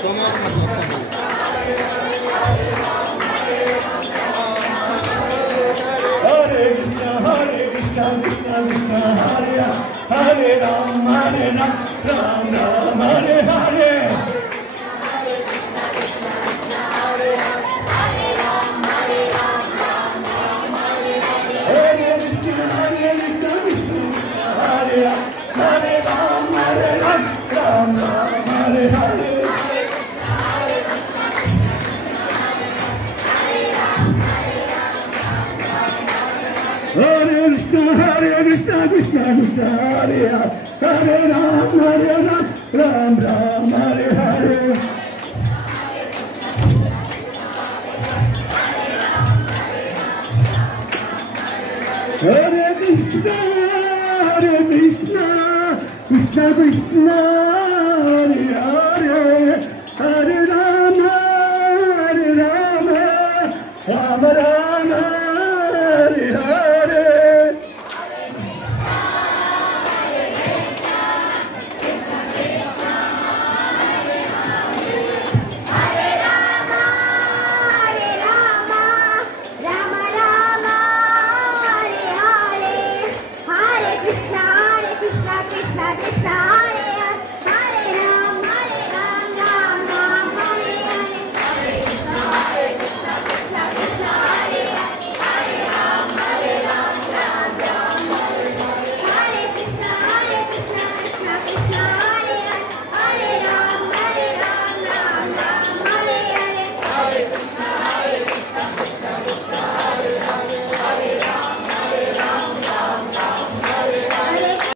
Hare Ram, Ram Ram, Hare Hare. Hare Krishna, Krishna Krishna, Hare Hare, Hare Ram, Ram Ram, Hare Hare. Hare Krishna, Krishna Krishna, Hare Hare, Hare Ram.